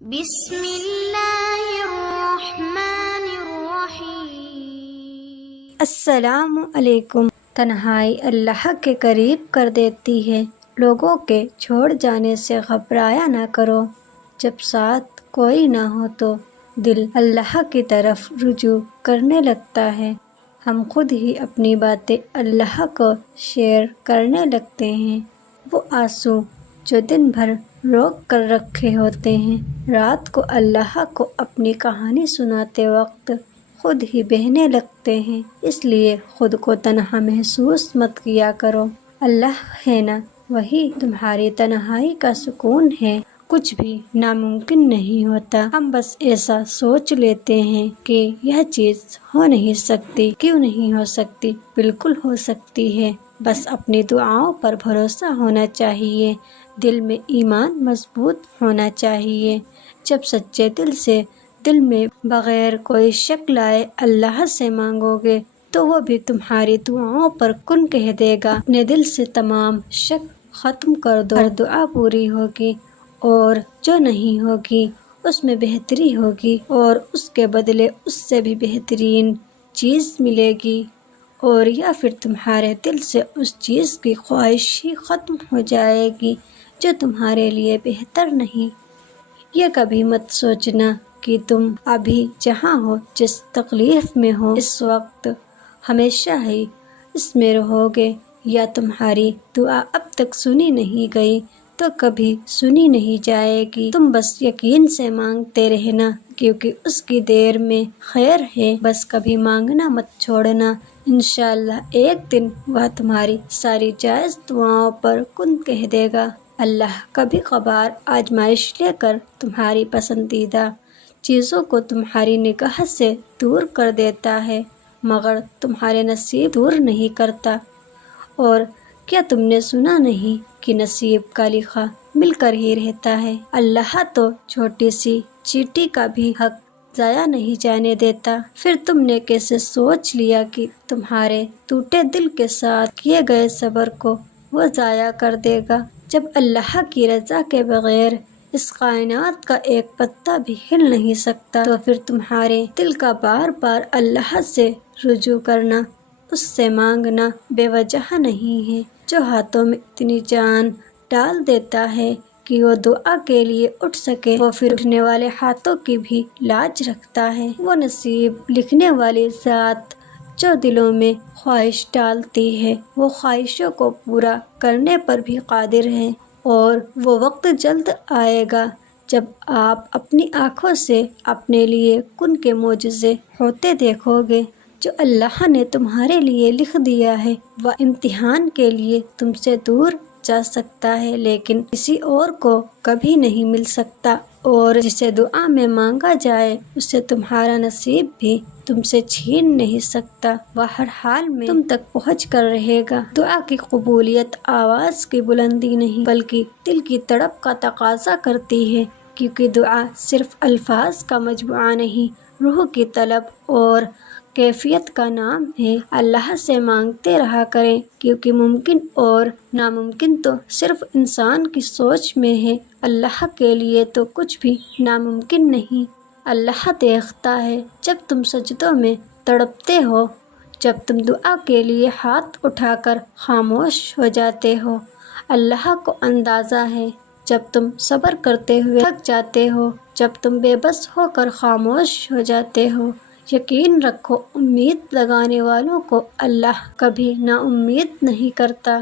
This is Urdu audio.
بسم اللہ الرحمن الرحیم۔ السلام علیکم۔ تنہائی اللہ کے قریب کر دیتی ہے، لوگوں کے چھوڑ جانے سے گھبرایا نہ کرو۔ جب ساتھ کوئی نہ ہو تو دل اللہ کی طرف رجوع کرنے لگتا ہے۔ ہم خود ہی اپنی باتیں اللہ کو شیئر کرنے لگتے ہیں۔ وہ آنسو جو دن بھر روک کر رکھے ہوتے ہیں، رات کو اللہ کو اپنی کہانی سناتے وقت خود ہی بہنے لگتے ہیں۔ اس لیے خود کو تنہا محسوس مت کیا کرو، اللہ ہے نا، وہی تمہاری تنہائی کا سکون ہے۔ کچھ بھی ناممکن نہیں ہوتا، ہم بس ایسا سوچ لیتے ہیں کہ یہ چیز ہو نہیں سکتی۔ کیوں نہیں ہو سکتی؟ بالکل ہو سکتی ہے، بس اپنی دعاؤں پر بھروسہ ہونا چاہیے، دل میں ایمان مضبوط ہونا چاہیے۔ جب سچے دل سے دل میں بغیر کوئی شک لائے اللہ سے مانگو گے تو وہ بھی تمہاری دعاؤں پر کن کہہ دے گا۔ اپنے دل سے تمام شک ختم کر دو، دعا پوری ہوگی، اور جو نہیں ہوگی اس میں بہتری ہوگی، اور اس کے بدلے اس سے بھی بہترین چیز ملے گی، اور یا پھر تمہارے دل سے اس چیز کی خواہش ہی ختم ہو جائے گی جو تمہارے لیے بہتر نہیں۔ یہ کبھی مت سوچنا کہ تم ابھی جہاں ہو، جس تکلیف میں ہو اس وقت، ہمیشہ ہی اس میں رہو گے، یا تمہاری دعا اب تک سنی نہیں گئی تو کبھی سنی نہیں جائے گی۔ تم بس یقین سے مانگتے رہنا، کیونکہ اس کی دیر میں خیر ہے۔ بس کبھی مانگنا مت چھوڑنا، انشاءاللہ ایک دن وہ تمہاری ساری جائز دعاؤں پر کن کہہ دے گا۔ اللہ کبھی کبھار آزمائش لے کر تمہاری پسندیدہ چیزوں کو تمہاری نگاہ سے دور کر دیتا ہے، مگر تمہارے نصیب دور نہیں کرتا۔ اور کیا تم نے سنا نہیں کہ نصیب کا لکھا مل کر ہی رہتا ہے؟ اللہ تو چھوٹی سی چیٹی کا بھی حق ضائع نہیں جانے دیتا۔ پھر تم نے کیسے سوچ لیا کہ تمہارے ٹوٹے دل کے ساتھ کیے گئے صبر کو وہ ضائع کر دے گا؟ جب اللہ کی رضا کے بغیر اس کائنات کا ایک پتا بھی ہل نہیں سکتا، تو پھر تمہارے دل کا بار بار اللہ سے رجوع کرنا، اس سے مانگنا بے وجہ نہیں ہے۔ جو ہاتھوں میں اتنی جان ڈال دیتا ہے کہ وہ دعا کے لیے اٹھ سکے، وہ پھر اٹھنے والے ہاتھوں کی بھی لاج رکھتا ہے۔ وہ نصیب لکھنے والی ذات جو دلوں میں خواہش ڈالتی ہے، وہ خواہشوں کو پورا کرنے پر بھی قادر ہے، اور وہ وقت جلد آئے گا جب آپ اپنی آنکھوں سے اپنے لیے کن کے معجزے ہوتے دیکھو گے۔ جو اللہ نے تمہارے لیے لکھ دیا ہے وہ امتحان کے لیے تم سے دور جا سکتا ہے، لیکن کسی اور کو کبھی نہیں مل سکتا، اور جسے دعا میں مانگا جائے اسے تمہارا نصیب بھی تم سے چھین نہیں سکتا۔ وہ ہر حال میں تم تک پہنچ کر رہے گا۔ دعا کی قبولیت آواز کی بلندی نہیں بلکہ دل کی تڑپ کا تقاضا کرتی ہے، کیونکہ دعا صرف الفاظ کا مجموعہ نہیں، روح کی طلب اور کیفیت کا نام ہے۔ اللہ سے مانگتے رہا کریں، کیونکہ ممکن اور ناممکن تو صرف انسان کی سوچ میں ہے، اللہ کے لیے تو کچھ بھی ناممکن نہیں۔ اللہ دیکھتا ہے جب تم سجدوں میں تڑپتے ہو، جب تم دعا کے لیے ہاتھ اٹھا کر خاموش ہو جاتے ہو۔ اللہ کو اندازہ ہے جب تم صبر کرتے ہوئے تھک جاتے ہو، جب تم بے بس ہو کر خاموش ہو جاتے ہو۔ یقین رکھو، امید لگانے والوں کو اللہ کبھی نا امید نہیں کرتا۔